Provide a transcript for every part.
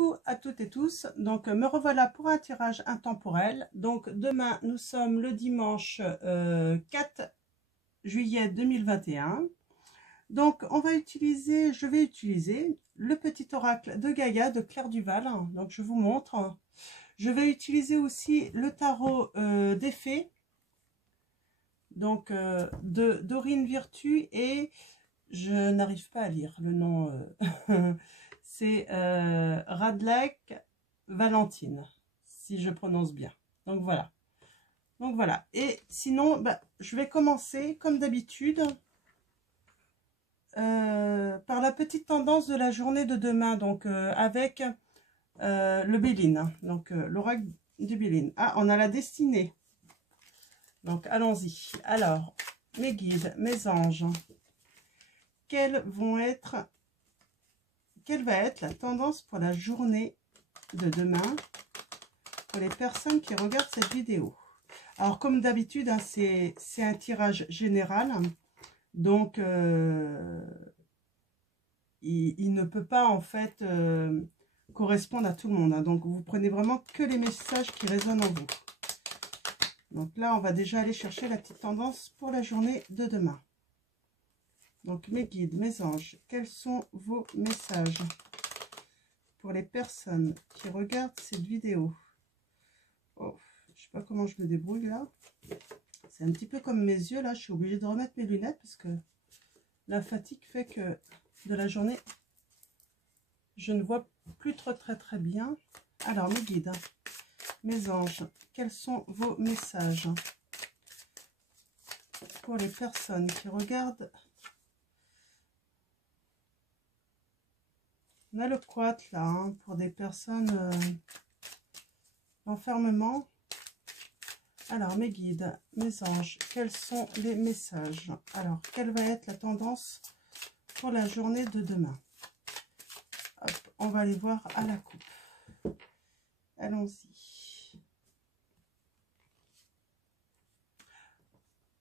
Coucou à toutes et tous, donc me revoilà pour un tirage intemporel. Donc demain nous sommes le dimanche 4 juillet 2021. Donc je vais utiliser le petit oracle de Gaïa de Claire Duval. Donc je vous montre. Je vais utiliser aussi le tarot des fées, donc de Dorine Virtue, et je n'arrive pas à lire le nom. C'est Radlek Valentine, si je prononce bien. Donc voilà. Et sinon, je vais commencer comme d'habitude par la petite tendance de la journée de demain. Donc avec le Béline, donc l'oracle du Béline. Ah, on a la destinée. Donc allons-y. Alors, mes guides, mes anges, quelle va être la tendance pour la journée de demain pour les personnes qui regardent cette vidéo? Alors comme d'habitude, hein, c'est un tirage général, donc il ne peut pas en fait correspondre à tout le monde, hein. Donc vous prenez vraiment que les messages qui résonnent en vous. Donc là on va déjà aller chercher la petite tendance pour la journée de demain. Donc mes guides, mes anges, quels sont vos messages pour les personnes qui regardent cette vidéo? Oh, je sais pas comment je me débrouille là. C'est un petit peu comme mes yeux là. Je suis obligée de remettre mes lunettes parce que la fatigue fait que de la journée, je ne vois plus très bien. Alors mes guides, mes anges, quels sont vos messages pour les personnes qui regardent? On a le quat là, hein, pour des personnes l'enfermement. Alors mes guides, mes anges, quels sont les messages? Alors quelle va être la tendance pour la journée de demain? Hop, on va aller voir à la coupe. Allons-y.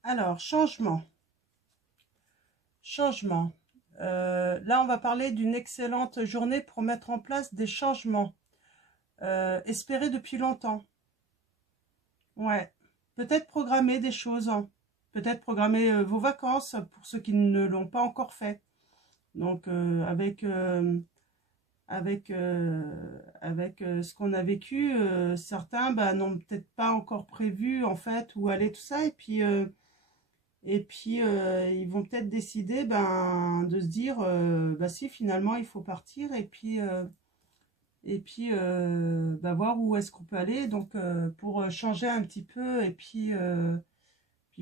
Alors changement. Là on va parler d'une excellente journée pour mettre en place des changements espérés depuis longtemps. Ouais, peut-être programmer des choses, hein. Peut-être programmer vos vacances pour ceux qui ne l'ont pas encore fait. Donc avec ce qu'on a vécu, certains n'ont peut-être pas encore prévu en fait où aller tout ça, et puis ils vont peut-être décider de se dire si finalement il faut partir, et puis voir où est-ce qu'on peut aller, donc pour changer un petit peu, et puis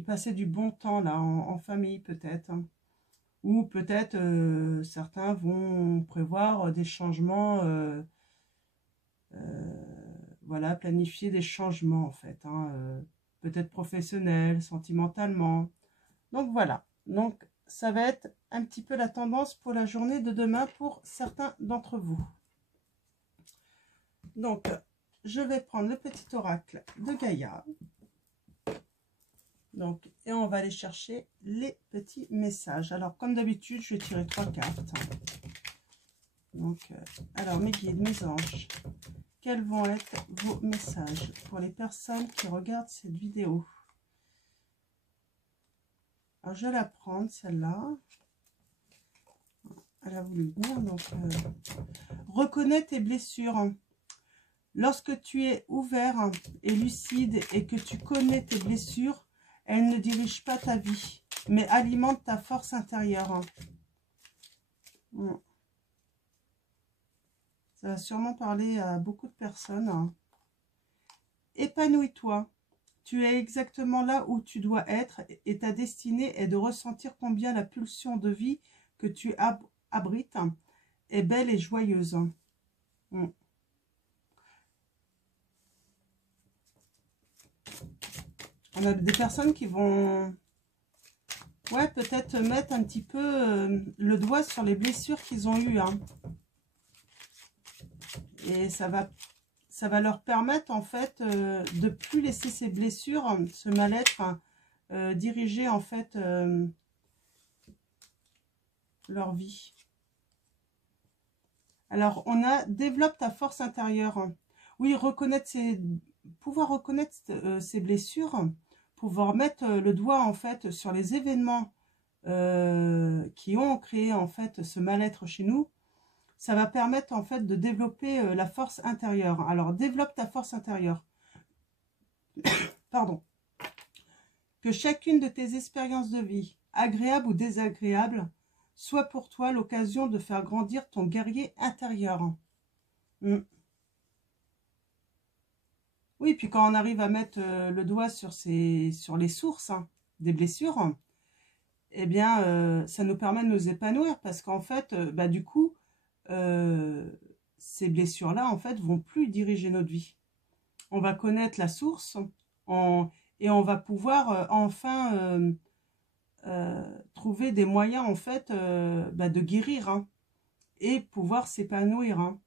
passer du bon temps là en famille peut-être, hein. Ou peut-être certains vont prévoir des changements, voilà, planifier des changements en fait, hein, peut-être professionnels, sentimentalement. Donc voilà, donc ça va être un petit peu la tendance pour la journée de demain pour certains d'entre vous. Donc je vais prendre le petit oracle de Gaïa. Donc, et on va aller chercher les petits messages. Alors comme d'habitude, je vais tirer 3 cartes. Donc alors mes guides, mes anges, quels vont être vos messages pour les personnes qui regardent cette vidéo? Alors je vais la prendre celle-là. Elle a voulu venir. Donc reconnais tes blessures. Lorsque tu es ouvert et lucide et que tu connais tes blessures, elles ne dirigent pas ta vie, mais alimentent ta force intérieure. Ça va sûrement parler à beaucoup de personnes. Épanouis-toi. Tu es exactement là où tu dois être, et ta destinée est de ressentir combien la pulsion de vie que tu abrites est belle et joyeuse. On a des personnes qui vont, ouais, peut-être mettre un petit peu le doigt sur les blessures qu'ils ont eues, hein. Et ça va leur permettre en fait de plus laisser ces blessures, ce mal-être, diriger en fait leur vie. Alors, on a développe ta force intérieure. Oui, pouvoir reconnaître ses blessures, pouvoir mettre le doigt en fait sur les événements qui ont créé en fait ce mal-être chez nous, ça va permettre en fait de développer la force intérieure. Alors, développe ta force intérieure. Pardon. Que chacune de tes expériences de vie, agréables ou désagréables, soit pour toi l'occasion de faire grandir ton guerrier intérieur. Oui, puis quand on arrive à mettre le doigt sur les sources des blessures, eh bien, ça nous permet de nous épanouir parce qu'en fait, du coup, ces blessures-là, en fait, vont plus diriger notre vie. On va connaître la source et on va pouvoir enfin trouver des moyens, en fait, de guérir et pouvoir s'épanouir.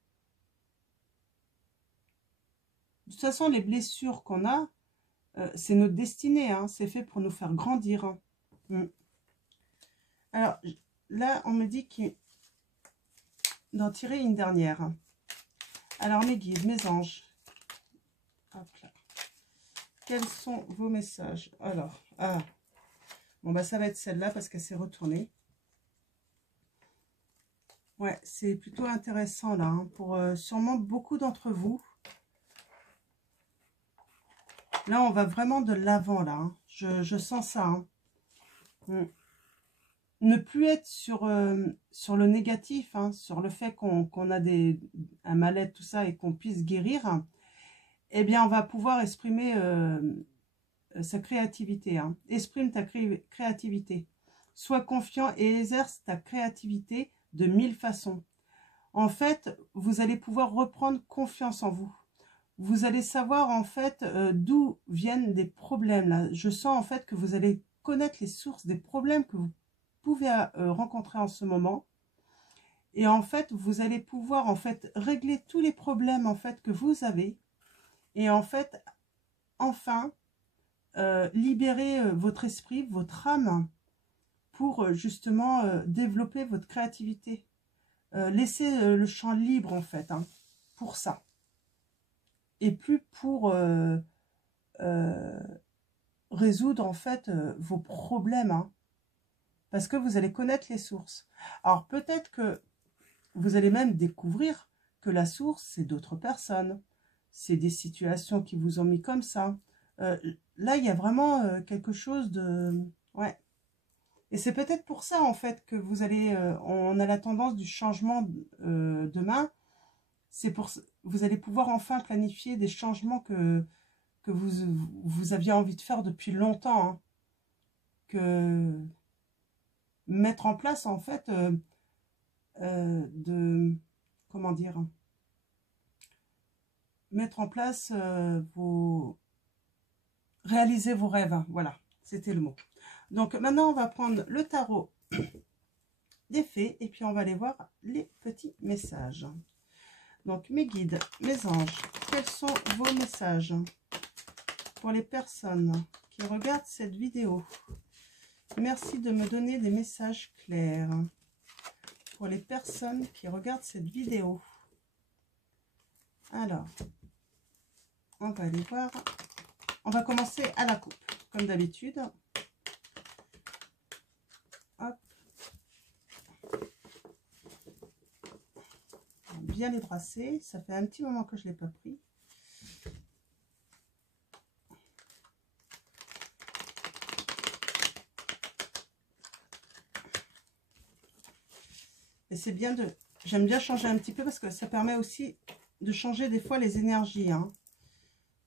De toute façon, les blessures qu'on a, c'est notre destinée, c'est fait pour nous faire grandir. Alors, là, on me dit d'en tirer une dernière. Alors, mes guides, mes anges, hop là. Quels sont vos messages? Alors, bon, ça va être celle-là parce qu'elle s'est retournée. Ouais, c'est plutôt intéressant, là, pour sûrement beaucoup d'entre vous. Là, on va vraiment de l'avant, là. Je sens ça. Ne plus être sur le négatif, sur le fait qu'on a un mal-être, tout ça, et qu'on puisse guérir, eh bien, on va pouvoir exprimer sa créativité. Exprime ta créativité. Sois confiant et exerce ta créativité de 1000 façons. En fait, vous allez pouvoir reprendre confiance en vous. Vous allez savoir, en fait, d'où viennent des problèmes. Là. Je sens, en fait, que vous allez connaître les sources des problèmes que vous pouvez rencontrer en ce moment. Et en fait, vous allez pouvoir, en fait, régler tous les problèmes, en fait, que vous avez. Et en fait, enfin, libérer votre esprit, votre âme, pour justement développer votre créativité. Laissez le champ libre, en fait, pour ça. Et plus pour résoudre, en fait, vos problèmes. Parce que vous allez connaître les sources. Alors, peut-être que vous allez même découvrir que la source, c'est d'autres personnes. C'est des situations qui vous ont mis comme ça. Là, il y a vraiment quelque chose de... Ouais. Et c'est peut-être pour ça, en fait, que vous allez... on a la tendance du changement demain. C'est pour... Vous allez pouvoir enfin planifier des changements que vous aviez envie de faire depuis longtemps. Que mettre en place, en fait, comment dire, mettre en place réaliser vos rêves, voilà, c'était le mot. Donc maintenant on va prendre le tarot des fées et puis on va aller voir les petits messages. Donc mes guides, mes anges, quels sont vos messages pour les personnes qui regardent cette vidéo? Merci de me donner des messages clairs. Pour les personnes qui regardent cette vidéo. Alors, on va aller voir. On va commencer à la coupe, comme d'habitude. Hop. Bien les brasser. Ça fait un petit moment que je ne l'ai pas pris. Et c'est bien de... J'aime bien changer un petit peu parce que ça permet aussi de changer des fois les énergies.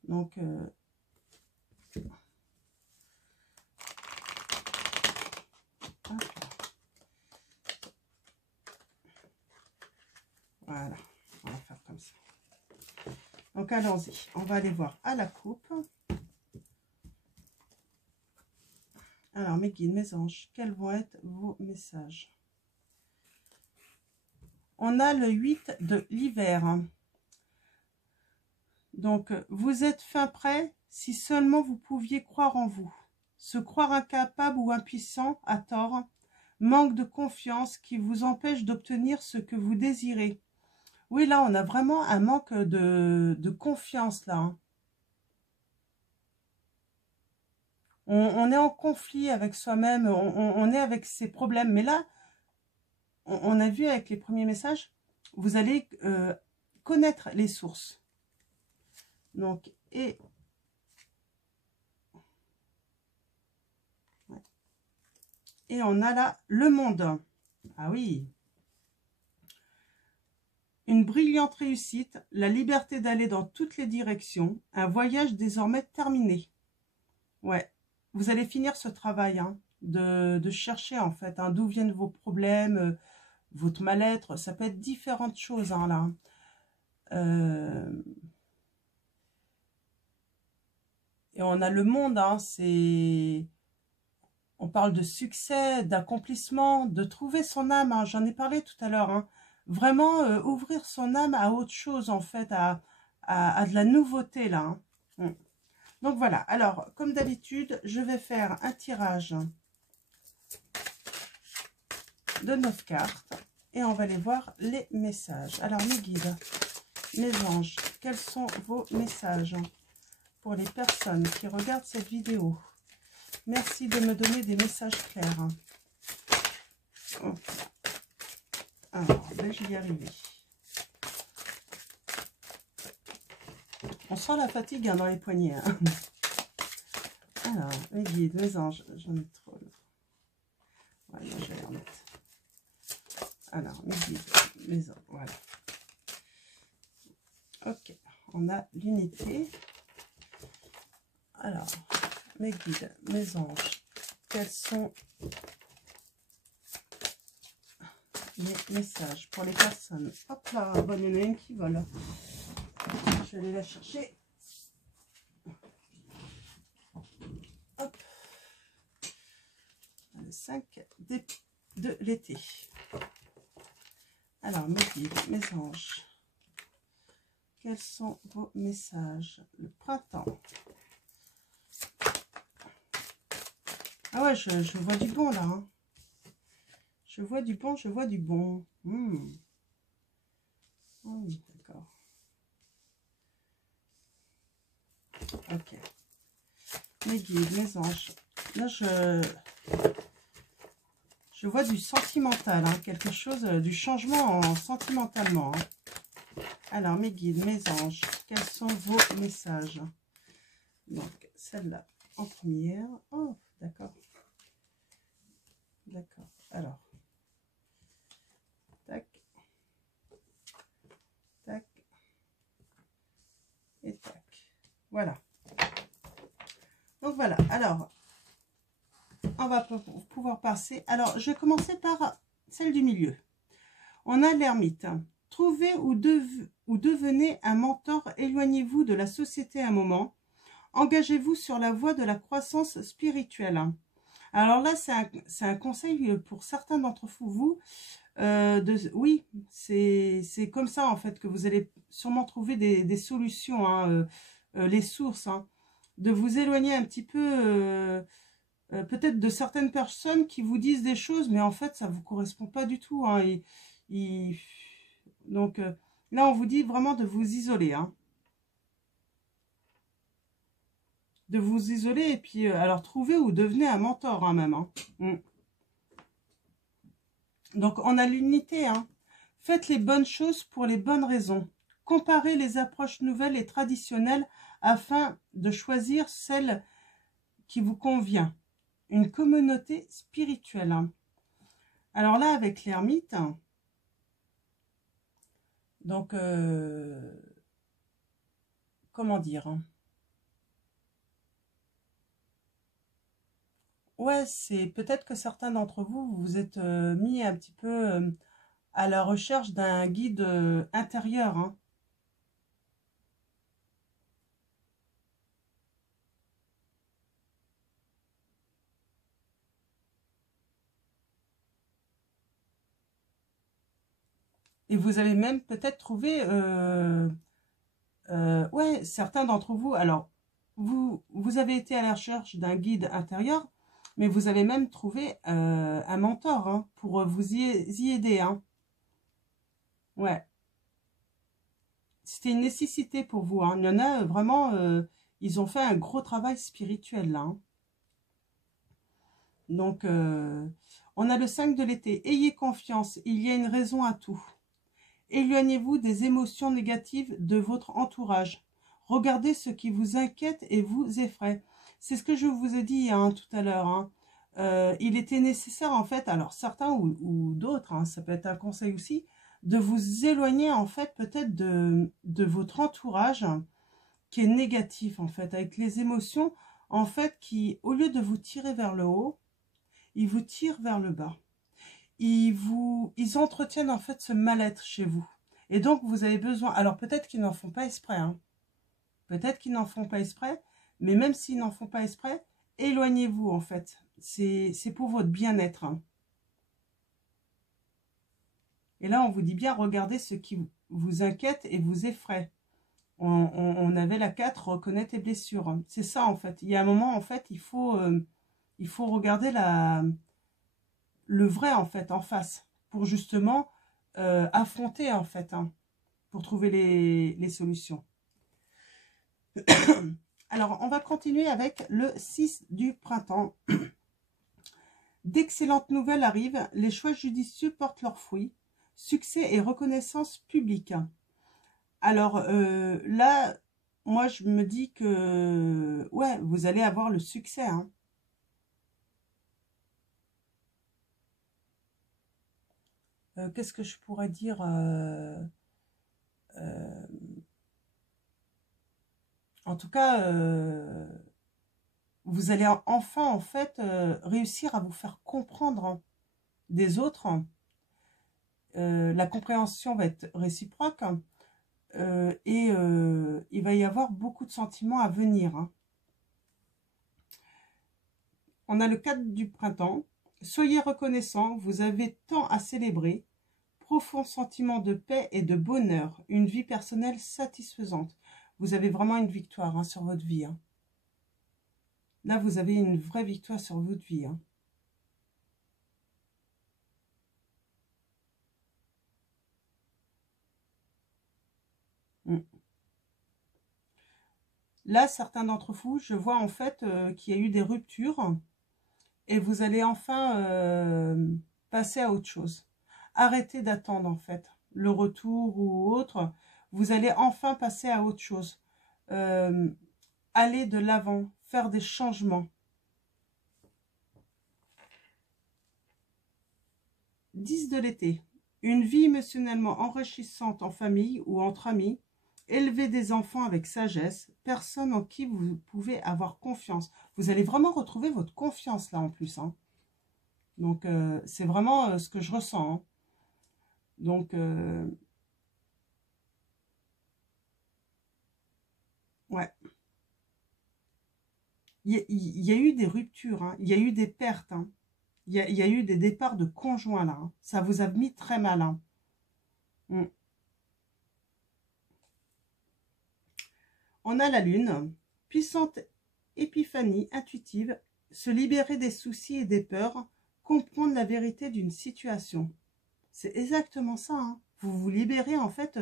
Donc... Voilà, on va faire comme ça. Donc allons-y, on va aller voir à la coupe. Alors mes guides, mes anges, quels vont être vos messages? On a le 8 de l'hiver. Donc vous êtes fin prêt si seulement vous pouviez croire en vous. Se croire incapable ou impuissant à tort, manque de confiance qui vous empêche d'obtenir ce que vous désirez. Oui, là, on a vraiment un manque de confiance, là. Hein. On est en conflit avec soi-même, on est avec ses problèmes. Mais là, on a vu avec les premiers messages, vous allez connaître les sources. Donc, et on a là le monde. Ah oui. Une brillante réussite, la liberté d'aller dans toutes les directions, un voyage désormais terminé. Ouais, vous allez finir ce travail, hein, de chercher en fait, hein, d'où viennent vos problèmes, votre mal-être, ça peut être différentes choses, hein, là. Et on a le monde, hein, c'est... On parle de succès, d'accomplissement, de trouver son âme, hein, j'en ai parlé tout à l'heure, hein. Vraiment ouvrir son âme à autre chose, en fait, à de la nouveauté, là. Hein. Donc voilà, alors, comme d'habitude, je vais faire un tirage de 9 cartes et on va aller voir les messages. Alors, mes guides, mes anges, quels sont vos messages pour les personnes qui regardent cette vidéo? Merci de me donner des messages clairs. Okay. Alors, ben, je vais y arriver. On sent la fatigue, hein, dans les poignets. Hein. Alors, mes guides, mes anges, j'en ai trop. Ouais, je vais les remettre. Alors, mes guides, mes anges, voilà. Ok, on a l'unité. Alors, mes guides, mes anges, quels sont les messages pour les personnes? Hop là, bon, il y en a une qui vole. Je vais aller la chercher. Hop. Le 5 de l'été. Alors, mes guides, mes anges, quels sont vos messages? Le printemps. Ah ouais, je vois du bon là. Hein. Je vois du bon, je vois du bon. Oh, oui, d'accord. Ok. Mes guides, mes anges. Là, je vois du sentimental, hein, quelque chose, du changement sentimentalement. Hein. Alors, mes guides, mes anges, quels sont vos messages? Donc, celle-là en première. Oh, d'accord. D'accord. Alors, tac, tac, et tac. Voilà. Donc, voilà. Alors, on va pouvoir passer. Alors, je vais commencer par celle du milieu. On a l'ermite. Trouvez ou devenez un mentor. Éloignez-vous de la société un moment. Engagez-vous sur la voie de la croissance spirituelle. Alors là, c'est un conseil pour certains d'entre vous. Oui, c'est comme ça en fait que vous allez sûrement trouver des solutions, hein, les sources. Hein, de vous éloigner un petit peu... peut-être de certaines personnes qui vous disent des choses, mais en fait, ça ne vous correspond pas du tout. Hein, donc, là, on vous dit vraiment de vous isoler. Hein. De vous isoler et puis, alors, trouvez ou devenez un mentor, hein, même. Hein. Donc, on a l'unité. Hein. Faites les bonnes choses pour les bonnes raisons. Comparez les approches nouvelles et traditionnelles afin de choisir celle qui vous convient. Une communauté spirituelle. Hein. Alors là, avec l'ermite, donc, comment dire, hein. Ouais, c'est peut-être que certains d'entre vous, vous êtes mis un petit peu à la recherche d'un guide intérieur. Hein. Et vous avez même peut-être trouvé, ouais, certains d'entre vous, alors, vous avez été à la recherche d'un guide intérieur, mais vous avez même trouvé un mentor, hein, pour vous y aider. Hein. Ouais. c'était une nécessité pour vous. Hein. Il y en a vraiment, ils ont fait un gros travail spirituel là. Hein. Donc, on a le 5 de l'été. Ayez confiance, il y a une raison à tout. Éloignez-vous des émotions négatives de votre entourage. Regardez ce qui vous inquiète et vous effraie. C'est ce que je vous ai dit hein, tout à l'heure. Hein. Il était nécessaire en fait, alors certains ou d'autres, hein, ça peut être un conseil aussi, de vous éloigner en fait peut-être de votre entourage qui est négatif en fait, avec les émotions en fait qui, au lieu de vous tirer vers le haut, ils vous tirent vers le bas. Ils entretiennent en fait ce mal-être chez vous. Et donc vous avez besoin, alors peut-être qu'ils n'en font pas exprès, hein. Peut-être qu'ils n'en font pas exprès, mais même s'ils n'en font pas exprès, éloignez-vous en fait. C'est pour votre bien-être. Hein. Et là on vous dit bien, regardez ce qui vous inquiète et vous effraie. On avait la 4, reconnaître les blessures. C'est ça en fait. Il y a un moment en fait, il faut regarder le vrai en fait en face pour justement affronter en fait hein, pour trouver les solutions. Alors on va continuer avec le 6 du printemps. D'excellentes nouvelles arrivent, les choix judicieux portent leurs fruits, succès et reconnaissance publique. Alors là moi je me dis que ouais vous allez avoir le succès hein. Qu'est-ce que je pourrais dire en tout cas, vous allez enfin, en fait, réussir à vous faire comprendre hein, des autres. La compréhension va être réciproque hein, et il va y avoir beaucoup de sentiments à venir. Hein. On a le 4 du printemps. Soyez reconnaissants, vous avez tant à célébrer. Profond sentiment de paix et de bonheur, une vie personnelle satisfaisante. Vous avez vraiment une victoire hein, sur votre vie. Hein. Là, vous avez une vraie victoire sur votre vie. Hein. Là, certains d'entre vous, je vois en fait qu'il y a eu des ruptures et vous allez enfin passer à autre chose. Arrêtez d'attendre en fait le retour ou autre. Vous allez enfin passer à autre chose. Aller de l'avant, faire des changements. 10 de l'été. Une vie émotionnellement enrichissante en famille ou entre amis. Élever des enfants avec sagesse. Personne en qui vous pouvez avoir confiance. Vous allez vraiment retrouver votre confiance là en plus. Hein. Donc c'est vraiment ce que je ressens. Hein. Donc ouais. Il y a eu des ruptures. Hein. Il y a eu des pertes. Hein. Il y a eu des départs de conjoints là. Hein. Ça vous a mis très mal. Hein. On a la lune, puissante épiphanie intuitive, se libérer des soucis et des peurs, comprendre la vérité d'une situation. C'est exactement ça. Hein. Vous vous libérez en fait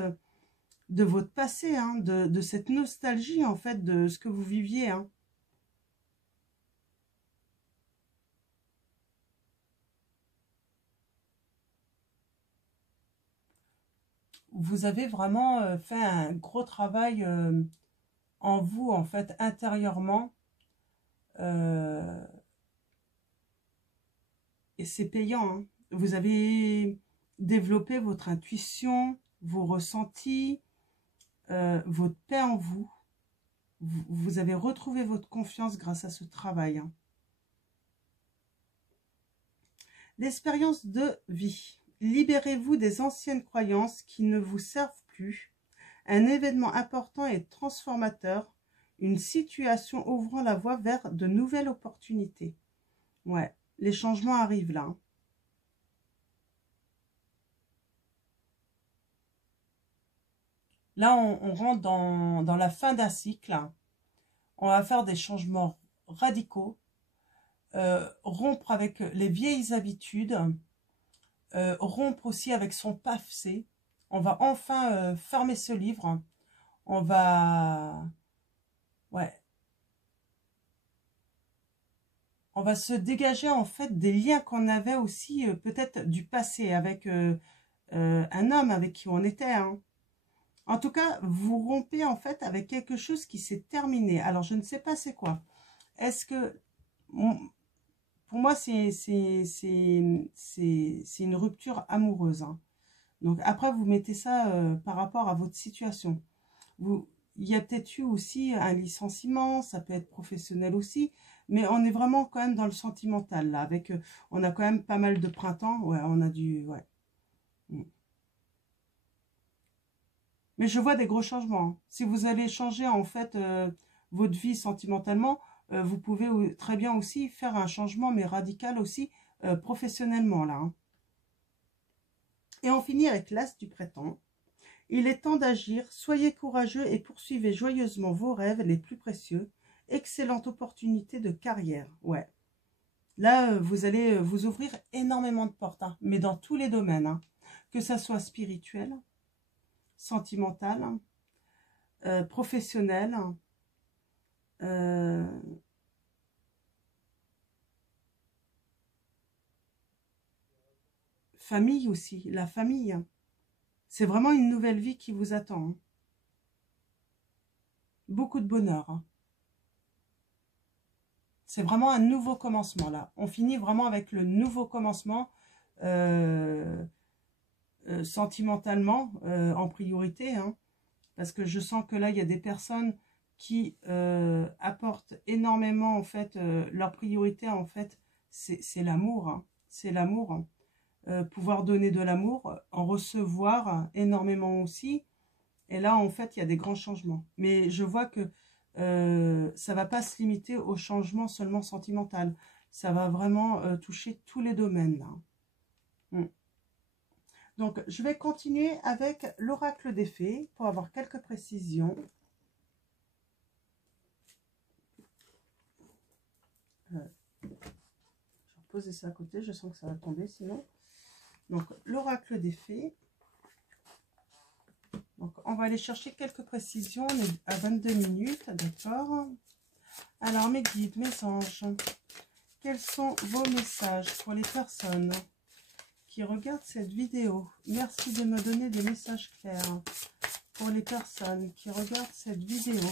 de votre passé, hein, de cette nostalgie en fait de ce que vous viviez. Hein. Vous avez vraiment fait un gros travail en vous, en fait, intérieurement. Et c'est payant. Hein. Vous avez développé votre intuition, vos ressentis, votre paix en vous. Vous avez retrouvé votre confiance grâce à ce travail. Hein. L'expérience de vie. Libérez-vous des anciennes croyances qui ne vous servent plus. Un événement important et transformateur. Une situation ouvrant la voie vers de nouvelles opportunités. Ouais, les changements arrivent là. Hein. Là, on rentre dans la fin d'un cycle. On va faire des changements radicaux. Rompre avec les vieilles habitudes. Rompre aussi avec son passé. On va enfin fermer ce livre. on va... Ouais. On va se dégager en fait des liens qu'on avait aussi peut-être du passé avec un homme avec qui on était. Hein. En tout cas, vous rompez en fait avec quelque chose qui s'est terminé. Alors, je ne sais pas c'est quoi. Est-ce que... Pour moi, c'est une rupture amoureuse. Hein. Donc, après, vous mettez ça par rapport à votre situation. Il y a peut-être eu aussi un licenciement, ça peut être professionnel aussi, mais on est vraiment quand même dans le sentimental, là, avec... on a quand même pas mal de printemps. Ouais, on a du... Ouais. Mais je vois des gros changements. Hein. Si vous allez changer en fait votre vie sentimentalement, vous pouvez très bien aussi faire un changement, mais radical aussi, professionnellement là. Hein. Et on finit avec l'As du printemps. Il est temps d'agir, soyez courageux et poursuivez joyeusement vos rêves les plus précieux. Excellente opportunité de carrière. Ouais. Là, vous allez vous ouvrir énormément de portes, hein, mais dans tous les domaines. Hein. Que ça soit spirituel, sentimental, professionnel, famille aussi, la famille. C'est vraiment une nouvelle vie qui vous attend. Hein. Beaucoup de bonheur. Hein. C'est vraiment un nouveau commencement là. On finit vraiment avec le nouveau commencement sentimentalement en priorité. Hein. Parce que je sens que là, il y a des personnes qui apportent énormément, en fait, leur priorité, en fait, c'est l'amour. Hein. C'est l'amour. Hein. Pouvoir donner de l'amour, en recevoir énormément aussi. Et là, en fait, il y a des grands changements. Mais je vois que ça ne va pas se limiter au changement seulement sentimental. Ça va vraiment toucher tous les domaines. Là. Donc, je vais continuer avec l'oracle des fées pour avoir quelques précisions. Je vais poser ça à côté, je sens que ça va tomber sinon. Donc, l'oracle des fées. Donc, on va aller chercher quelques précisions. On est à 22 minutes, d'accord. Alors, mes guides, mes anges, quels sont vos messages pour les personnes qui regardent cette vidéo? Merci de me donner des messages clairs pour les personnes qui regardent cette vidéo.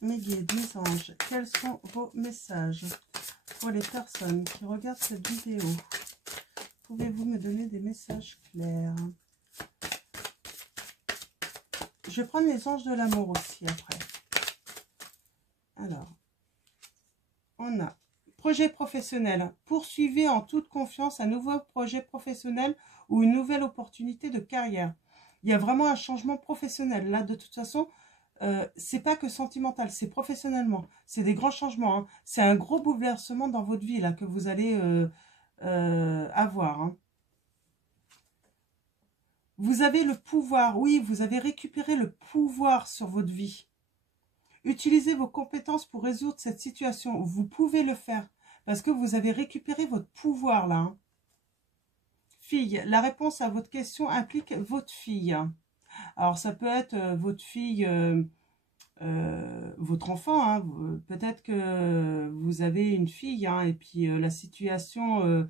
Mes guides, mes anges, quels sont vos messages pour les personnes qui regardent cette vidéo? Pouvez-vous me donner des messages clairs? Je vais prendre les anges de l'amour aussi après. Alors, on a projet professionnel. Poursuivez en toute confiance un nouveau projet professionnel ou une nouvelle opportunité de carrière. Il y a vraiment un changement professionnel. Là, de toute façon, c'est pas que sentimental, c'est professionnellement. C'est des grands changements. Hein. C'est un gros bouleversement dans votre vie là que vous allez avoir. Hein. Vous avez le pouvoir, oui, vous avez récupéré le pouvoir sur votre vie. Utilisez vos compétences pour résoudre cette situation. Vous pouvez le faire parce que vous avez récupéré votre pouvoir là. Hein. Fille, la réponse à votre question implique votre fille. Alors ça peut être votre fille, votre enfant. Hein. Peut-être que vous avez une fille hein, et puis la situation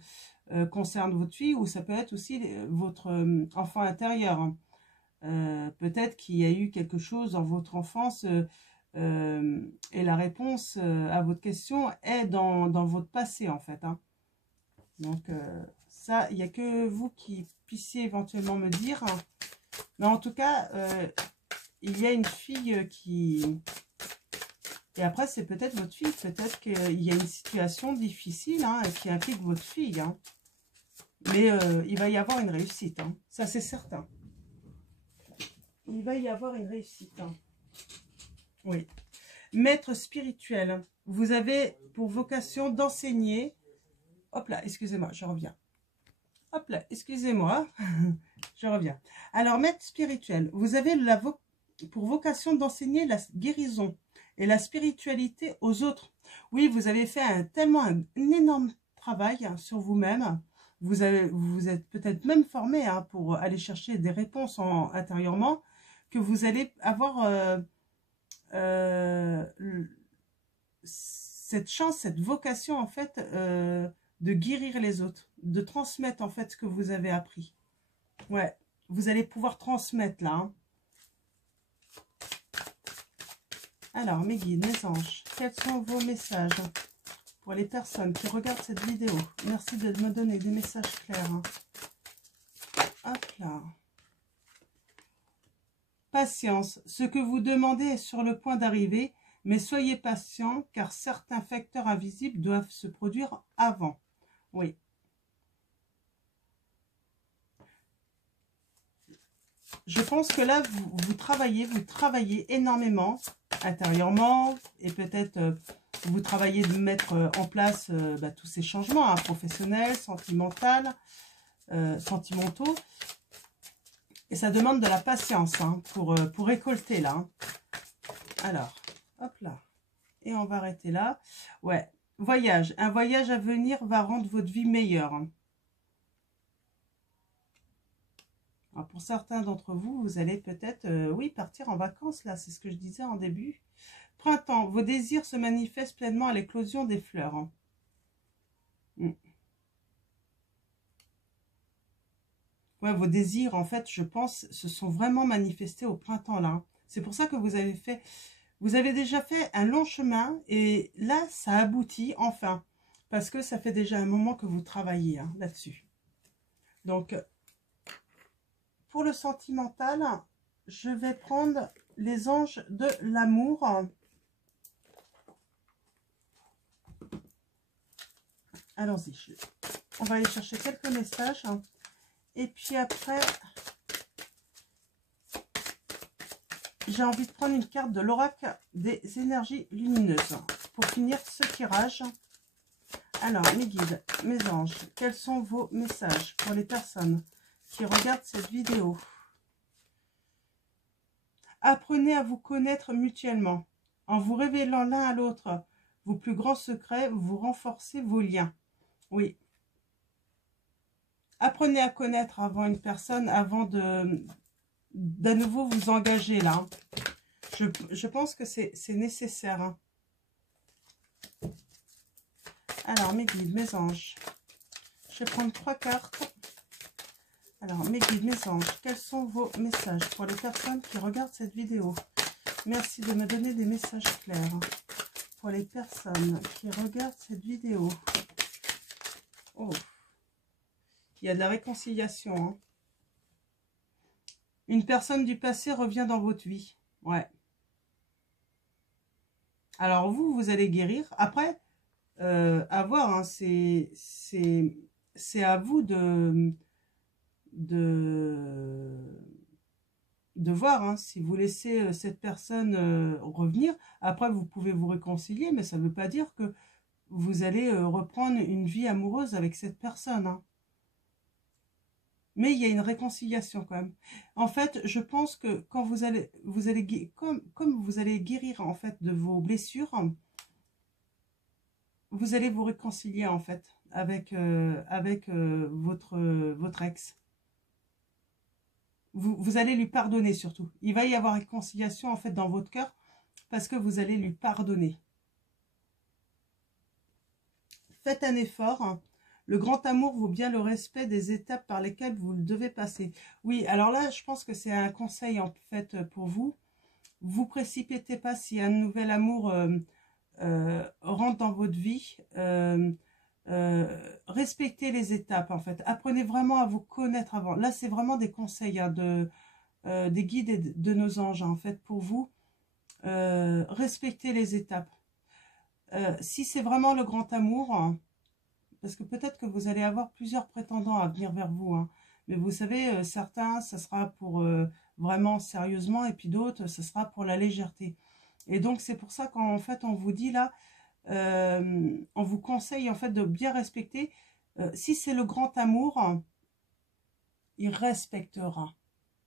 concerne votre fille ou ça peut être aussi votre enfant intérieur. Hein. Peut-être qu'il y a eu quelque chose dans votre enfance et la réponse à votre question est dans votre passé en fait. Hein. Donc ça, il n'y a que vous qui puissiez éventuellement me dire. Hein. Mais en tout cas, il y a une fille qui... Et après, c'est peut-être votre fille. Peut-être qu'il y a une situation difficile hein, qui implique votre fille. Hein. Mais il va y avoir une réussite. Hein. Ça, c'est certain. Il va y avoir une réussite. Hein. Oui. Maître spirituel. Vous avez pour vocation d'enseigner. Hop là, excusez-moi, je reviens. Hop là, excusez-moi. Je reviens. Alors, maître spirituel. Vous avez pour vocation d'enseigner la guérison et la spiritualité aux autres. Oui, vous avez fait tellement un énorme travail hein, sur vous-même. vous êtes peut-être même formé hein, pour aller chercher des réponses intérieurement, que vous allez avoir cette chance, cette vocation en fait de guérir les autres, de transmettre en fait ce que vous avez appris. Ouais, vous allez pouvoir transmettre là. Hein. Alors, mes guides, mes anges, quels sont vos messages pour les personnes qui regardent cette vidéo? Merci de me donner des messages clairs. Hein. Hop là. Patience. Ce que vous demandez est sur le point d'arriver, mais soyez patient car certains facteurs invisibles doivent se produire avant. Oui. Je pense que là, vous travaillez énormément intérieurement et peut-être vous travaillez de mettre en place tous ces changements hein, professionnels, sentimentaux. Et ça demande de la patience hein, pour récolter là. Hein. Alors, hop là. Et on va arrêter là. Ouais, voyage. Un voyage à venir va rendre votre vie meilleure. Hein. Alors pour certains d'entre vous, vous allez peut-être, oui, partir en vacances, là, c'est ce que je disais en début. Printemps, vos désirs se manifestent pleinement à l'éclosion des fleurs. Hein. Ouais, vos désirs, en fait, je pense, se sont vraiment manifestés au printemps, là. C'est pour ça que vous avez déjà fait un long chemin, et là, ça aboutit, enfin, parce que ça fait déjà un moment que vous travaillez hein, là-dessus. Donc, pour le sentimental, je vais prendre les anges de l'amour. Allons-y. On va aller chercher quelques messages. Et puis après, j'ai envie de prendre une carte de l'oracle des énergies lumineuses. Pour finir ce tirage. Alors, mes guides, mes anges, quels sont vos messages pour les personnes qui regardent cette vidéo? Apprenez à vous connaître mutuellement. En vous révélant l'un à l'autre vos plus grands secrets, vous renforcez vos liens. Oui. Apprenez à connaître avant une personne, avant d'à nouveau vous engager là. Je pense que c'est nécessaire. Hein. Alors, mes guides, mes anges. Je vais prendre 3 cartes. Alors, mes guides, mes anges, quels sont vos messages pour les personnes qui regardent cette vidéo? Merci de me donner des messages clairs. Pour les personnes qui regardent cette vidéo. Oh, il y a de la réconciliation. Hein. Une personne du passé revient dans votre vie. Ouais. Alors, vous allez guérir. Après, à voir, hein, c'est à vous de voir hein, si vous laissez cette personne revenir. Après, vous pouvez vous réconcilier, mais ça ne veut pas dire que vous allez reprendre une vie amoureuse avec cette personne. Hein. Mais il y a une réconciliation quand même. En fait, je pense que quand vous allez comme vous allez guérir en fait de vos blessures, vous allez vous réconcilier en fait avec votre ex. Vous allez lui pardonner surtout. Il va y avoir réconciliation en fait dans votre cœur parce que vous allez lui pardonner. Faites un effort. Hein. Le grand amour vaut bien le respect des étapes par lesquelles vous devez passer. Oui, alors là, je pense que c'est un conseil en fait pour vous. Vous précipitez pas si un nouvel amour rentre dans votre vie. Respectez les étapes en fait. Apprenez vraiment à vous connaître avant. Là, c'est vraiment des conseils hein, des guides et de nos anges en fait pour vous. Respectez les étapes. Si c'est vraiment le grand amour, hein, parce que peut-être que vous allez avoir plusieurs prétendants à venir vers vous. Hein, mais vous savez, certains, ça sera pour vraiment sérieusement et puis d'autres, ça sera pour la légèreté. Et donc, c'est pour ça qu'en fait, on vous dit là, on vous conseille en fait de bien respecter. Si c'est le grand amour, il respectera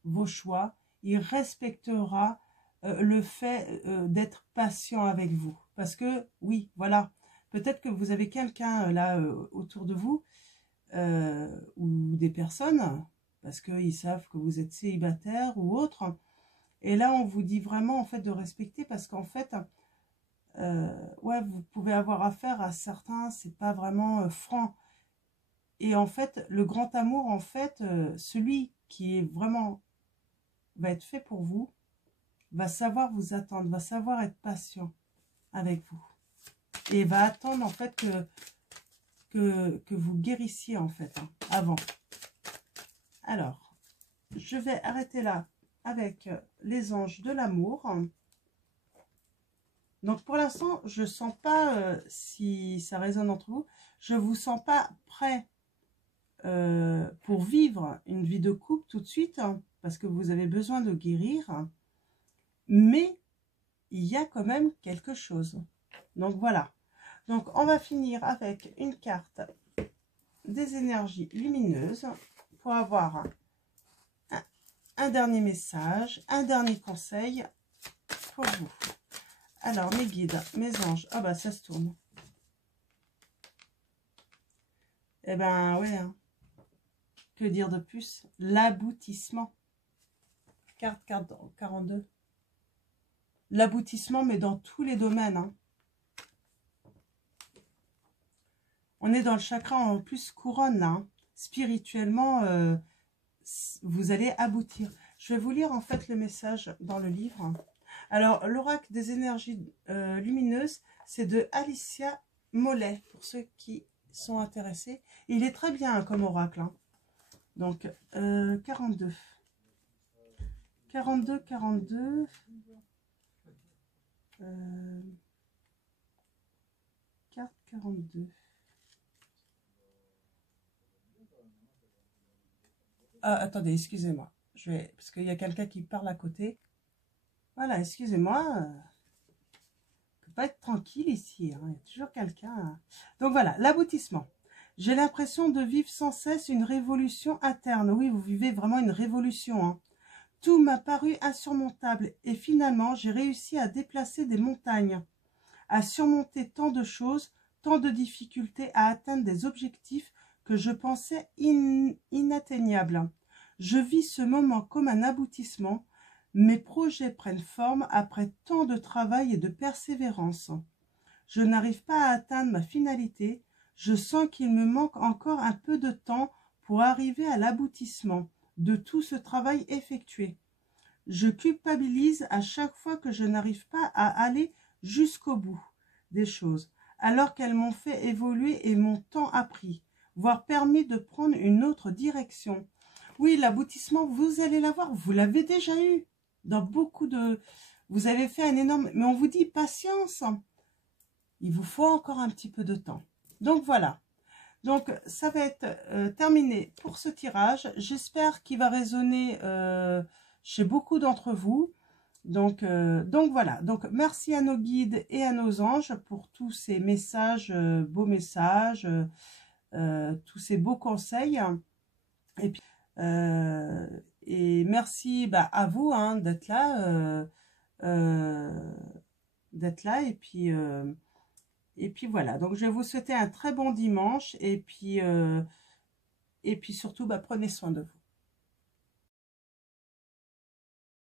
vos choix, il respectera le fait d'être patient avec vous. Parce que, oui, voilà, peut-être que vous avez quelqu'un là autour de vous ou des personnes, parce qu'ils savent que vous êtes célibataire ou autre. Et là, on vous dit vraiment en fait de respecter, parce qu'en fait, ouais, vous pouvez avoir affaire à certains, c'est pas vraiment franc. Et en fait, le grand amour, en fait, celui qui est vraiment va être fait pour vous, va savoir vous attendre, va savoir être patient avec vous. Et va attendre en fait que vous guérissiez en fait, hein, avant. Alors, je vais arrêter là avec les anges de l'amour. Donc pour l'instant, je ne sens pas, si ça résonne entre vous, je ne vous sens pas prêt pour vivre une vie de couple tout de suite, hein, parce que vous avez besoin de guérir. Mais il y a quand même quelque chose. Donc voilà. Donc on va finir avec une carte des énergies lumineuses pour avoir un dernier message, un dernier conseil pour vous. Alors mes guides, mes anges, ah bah ça se tourne. Eh ben ouais, hein. Que dire de plus? L'aboutissement. Carte 42. L'aboutissement, mais dans tous les domaines, hein. On est dans le chakra en plus couronne, là, hein. Spirituellement, vous allez aboutir. Je vais vous lire en fait le message dans le livre. Alors, l'oracle des énergies lumineuses, c'est de Alicia Mollet, pour ceux qui sont intéressés. Il est très bien, hein, comme oracle, hein. Donc, 42. 42, 42. Carte 42. Ah, attendez, excusez-moi. Je vais, parce qu'il y a quelqu'un qui parle à côté. Voilà, excusez-moi. On ne peut pas être tranquille ici, hein. Il y a toujours quelqu'un. Hein. Donc voilà, l'aboutissement. J'ai l'impression de vivre sans cesse une révolution interne. Oui, vous vivez vraiment une révolution, hein. Tout m'a paru insurmontable et finalement, j'ai réussi à déplacer des montagnes, à surmonter tant de choses, tant de difficultés, à atteindre des objectifs que je pensais inatteignables. Je vis ce moment comme un aboutissement. Mes projets prennent forme après tant de travail et de persévérance. Je n'arrive pas à atteindre ma finalité. Je sens qu'il me manque encore un peu de temps pour arriver à l'aboutissement de tout ce travail effectué. Je culpabilise à chaque fois que je n'arrive pas à aller jusqu'au bout des choses, alors qu'elles m'ont fait évoluer et m'ont tant appris, voire permis de prendre une autre direction. Oui, l'aboutissement, vous allez l'avoir, vous l'avez déjà eu. Dans beaucoup de... Vous avez fait un énorme... Mais on vous dit patience. Il vous faut encore un petit peu de temps. Donc voilà. Donc ça va être terminé pour ce tirage. J'espère qu'il va résonner chez beaucoup d'entre vous. Donc voilà. Donc merci à nos guides et à nos anges pour tous ces messages, beaux messages, tous ces beaux conseils. Et puis et merci à vous, hein, d'être là, et puis voilà. Donc je vais vous souhaiter un très bon dimanche et puis surtout prenez soin de vous.